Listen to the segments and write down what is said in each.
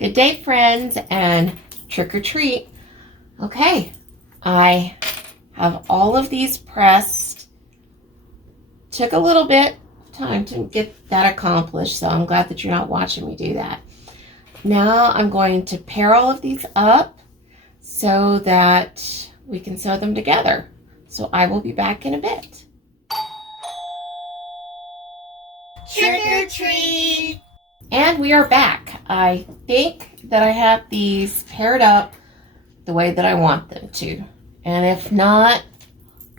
Good day, friends, and trick or treat. Okay, I have all of these pressed. Took a little bit of time to get that accomplished, so I'm glad that you're not watching me do that. Now I'm going to pair all of these up so that we can sew them together. So I will be back in a bit. Trick or treat! And we are back. I think that I have these paired up the way that I want them to. And if not,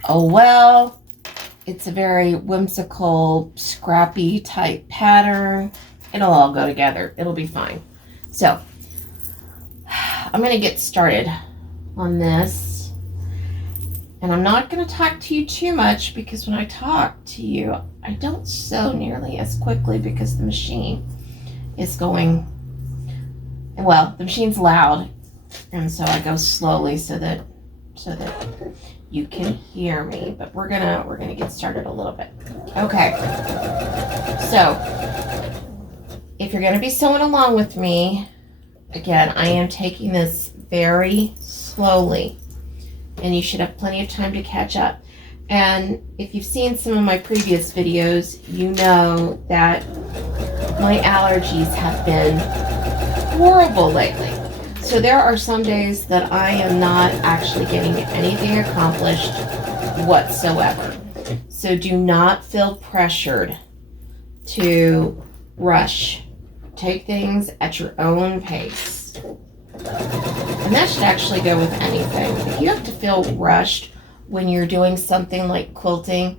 oh well. It's a very whimsical, scrappy type pattern. It'll all go together. It'll be fine. So, I'm going to get started on this. And I'm not going to talk to you too much because when I talk to you, I don't sew nearly as quickly because the machine is going, well, the machine's loud, and so I go slowly so that you can hear me. But we're gonna get started a little bit. Okay. So if you're gonna be sewing along with me, again, I am taking this very slowly, and you should have plenty of time to catch up. And if you've seen some of my previous videos, you know that my allergies have been horrible lately. So there are some days that I am not actually getting anything accomplished whatsoever. So do not feel pressured to rush. Take things at your own pace. And that should actually go with anything. If you have to feel rushed when you're doing something like quilting,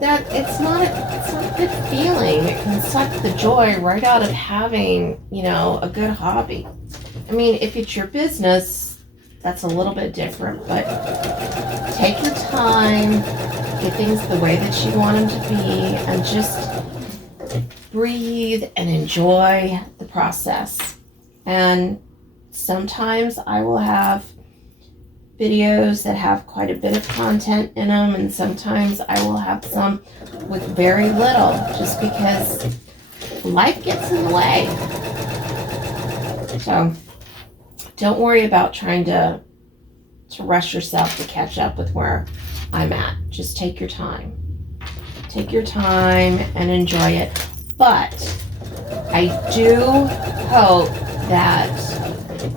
that it's not a good feeling. It can suck the joy right out of having, a good hobby. I mean, if it's your business, that's a little bit different, but take your time, get things the way that you want them to be, and just breathe and enjoy the process. And sometimes I will have videos that have quite a bit of content in them, and sometimes I will have some with very little, just because life gets in the way. So don't worry about trying to rush yourself to catch up with where I'm at. Just take your time. Take your time and enjoy it. But I do hope that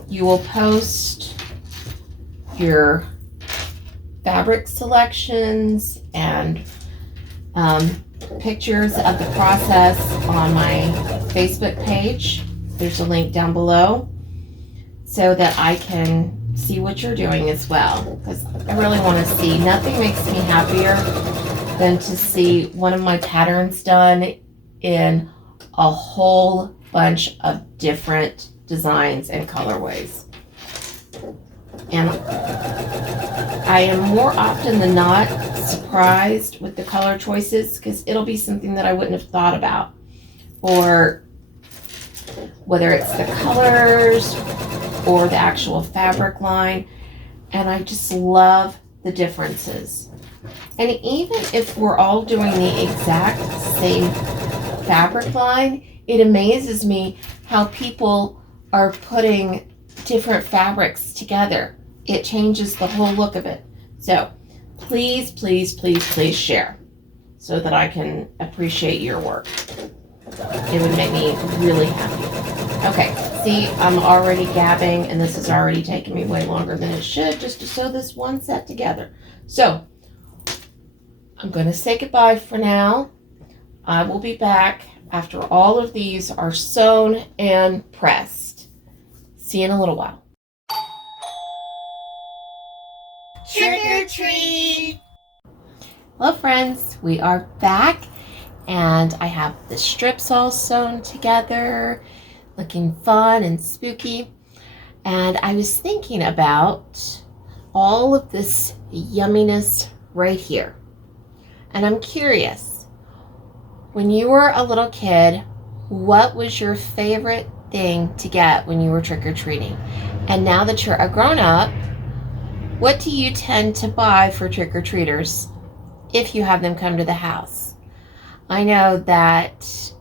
you will post your fabric selections and pictures of the process on my Facebook page. There's a link down below so that I can see what you're doing as well, because I really want to see. Nothing makes me happier than to see one of my patterns done in a whole bunch of different designs and colorways. And I am more often than not surprised with the color choices, because it'll be something that I wouldn't have thought about, or whether it's the colors or the actual fabric line. And I just love the differences. And even if we're all doing the exact same fabric line, it amazes me how people are putting different fabrics together. It changes the whole look of it. So please, please, please, please share so that I can appreciate your work. It would make me really happy. Okay, see, I'm already gabbing, and this is already taking me way longer than it should just to sew this one set together. So I'm going to say goodbye for now. I will be back after all of these are sewn and pressed. See you in a little while. Trick or treat! Hello friends, we are back, and I have the strips all sewn together, looking fun and spooky. And I was thinking about all of this yumminess right here. And I'm curious, when you were a little kid, what was your favorite thing to get when you were trick-or-treating? And now that you're a grown-up, what do you tend to buy for trick-or-treaters if you have them come to the house? I know that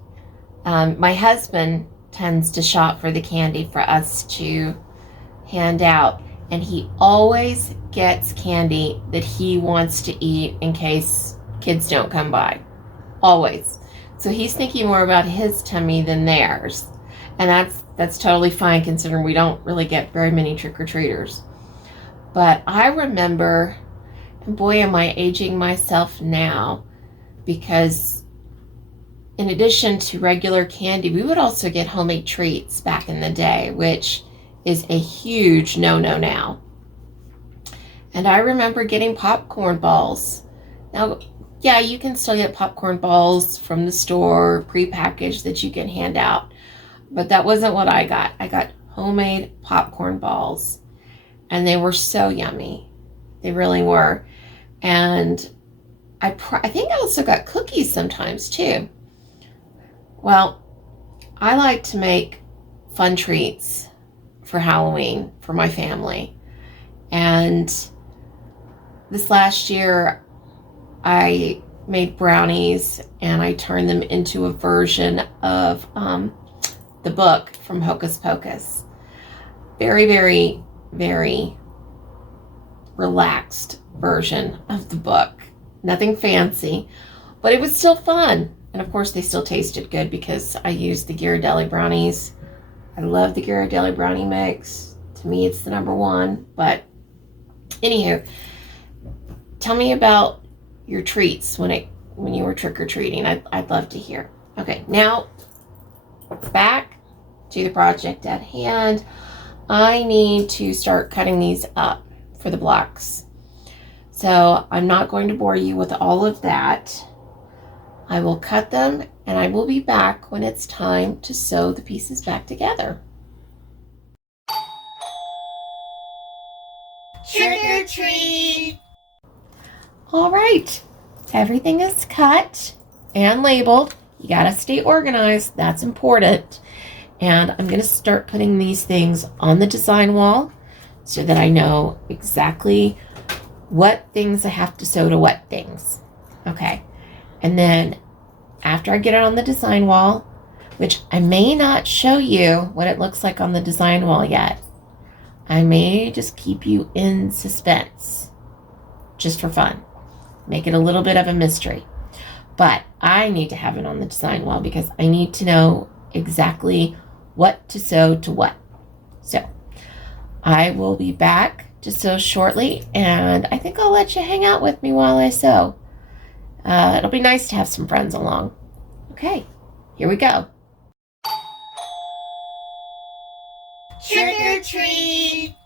my husband tends to shop for the candy for us to hand out. And he always gets candy that he wants to eat in case kids don't come by. Always. So he's thinking more about his tummy than theirs. And that's totally fine considering we don't really get very many trick-or-treaters. But I remember, and boy am I aging myself now, because in addition to regular candy, we would also get homemade treats back in the day, which is a huge no-no now. And I remember getting popcorn balls. Now, yeah, you can still get popcorn balls from the store, prepackaged, that you can hand out. But that wasn't what I got. I got homemade popcorn balls. And they were so yummy. They really were. And I think I also got cookies sometimes too. Well, I like to make fun treats for Halloween for my family. And this last year, I made brownies and I turned them into a version of the book from Hocus Pocus. Very, very, very relaxed version of the book. Nothing fancy, but it was still fun. And of course, they still tasted good because I used the Ghirardelli brownies. I love the Ghirardelli brownie mix. To me, it's the number one. But anywho, tell me about your treats when you were trick-or-treating. I'd love to hear. Okay, now back to the project at hand. I need to start cutting these up for the blocks. So I'm not going to bore you with all of that. I will cut them and I will be back when it's time to sew the pieces back together. Trick or treat! All right, everything is cut and labeled. You gotta stay organized, that's important. And I'm gonna start putting these things on the design wall so that I know exactly what things I have to sew to what things. Okay, and then after I get it on the design wall, which I may not show you what it looks like on the design wall yet. I may just keep you in suspense, just for fun. Make it a little bit of a mystery. But I need to have it on the design wall because I need to know exactly what to sew to what. So I will be back to sew shortly, and I think I'll let you hang out with me while I sew. It'll be nice to have some friends along. Okay, here we go. Trick or treat!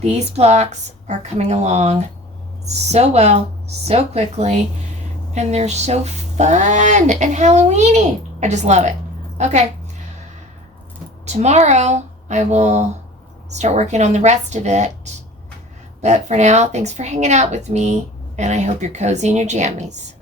These blocks are coming along so well, so quickly, and they're so fun and Halloweeny. I just love it. Okay, tomorrow I will start working on the rest of it. But for now, thanks for hanging out with me, and I hope you're cozy in your jammies.